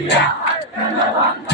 Yeah, and